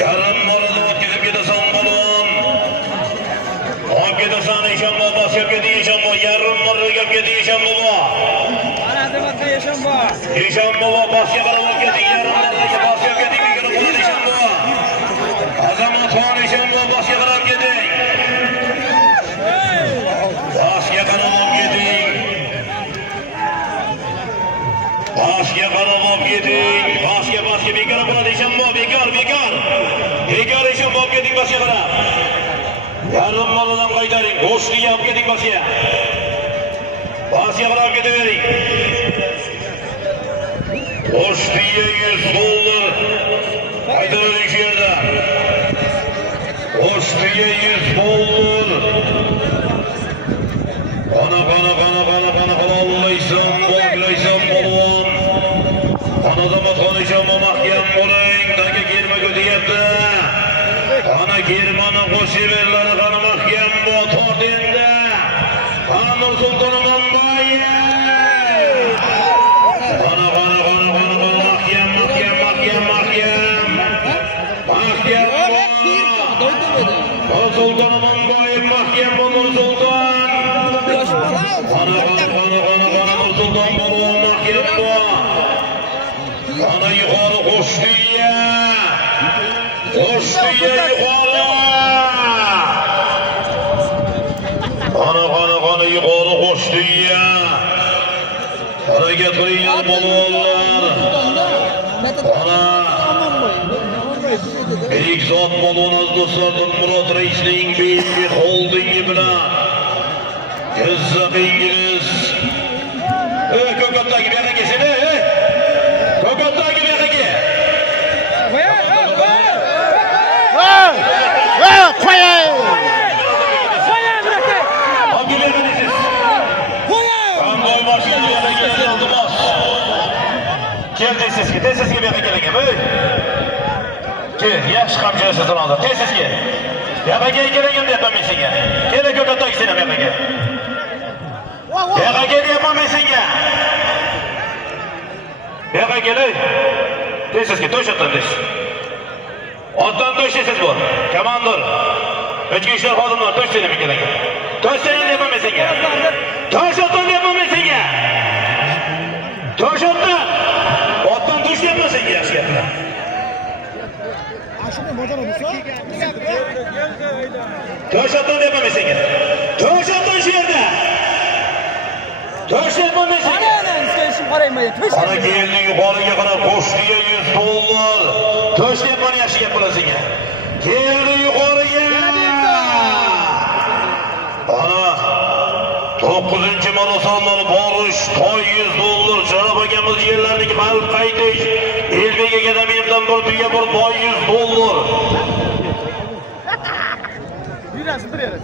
Yarım marada o'tkazib ketasan balon. Olib ketasan Eshonbo bosib ketdi Eshonbo. Yarim marraga ketdi Eshonbo. Ana demakda Eshonbo. Eshonbo bosga qarab ketdi. Yarim marraga bosib ketdi. Mikrofon Eshonbo. Azamatxon Eshonbo bosga qarab ketdi. Bosga qarab ketdi. Bosga qarab ketdi. Bosga bekor bo'ladi Eshonbo. Bekor Eshonbo ketdi bosga qarab. Yarim marradan qaytaring. O'shliga olib keting bosga. Bosga qarab ketavering. O'shliga 100 dollar. Qaytaring shu yerda. O'shliga 100 dollar. Qana qololmaysan, bo'lmaysan polvon. Azamatxon Eshonbo mahkam bo'ling. Taga kelmagu deyapti. Ana Germana qo'shiverlari qani mahkam bo tort endi. Amir Sulton Manbayev. Ana mahkam. Sulton Manbayev mahkam Amir Sulton. Ana Sulton bo'lgan mahkam bo. Ana yuqori qo'shdiya. Qo'shdiya yuqori. Ana yuqori qo'shdiya. Harakat qilinglar balonlar. Ana ilk zot balon do'stlar Murod Raisning BMG holdingi bilan Jizzax Ingliz. Ko'katdagi bu yerga kelsin. Ko'katdagi bu yerga kel. Tezizga bu yerga keling. Kel, yaxshi qamchilasizdan hozir. Tezizga. Bu yerga keling deyapman men senga. Kel, ko'katdagi sen bu yerga. Bu yerga kelyapman men senga. Bu yerga kelay. Tezizga to'shatdan tez. Otdan to'shasiz bu. Komandir. Ichki ishlar xodimlari to'shsang men keling. To'shsang deyapman men senga. To'shatdan deyapman men senga. To'shatdan. Otdan to'shyapman senga yaxshi gaplar. To'shatdan deyapman men senga. To'shatdan shu yerda. To'shatdan men senga. Ana keldi yuqoriga qarab qo'shdiga 100 dollar. To'shyapman yaxshi gap bilan senga. Keldi yuqoriga. Ana 9-marosonlar borish, toy 100 dollar, Sharof akamiz yerlarniki qalb qaytish, Elbek akademiyamdan bir tuya bir toy 100 dollar. Biraz bir yere.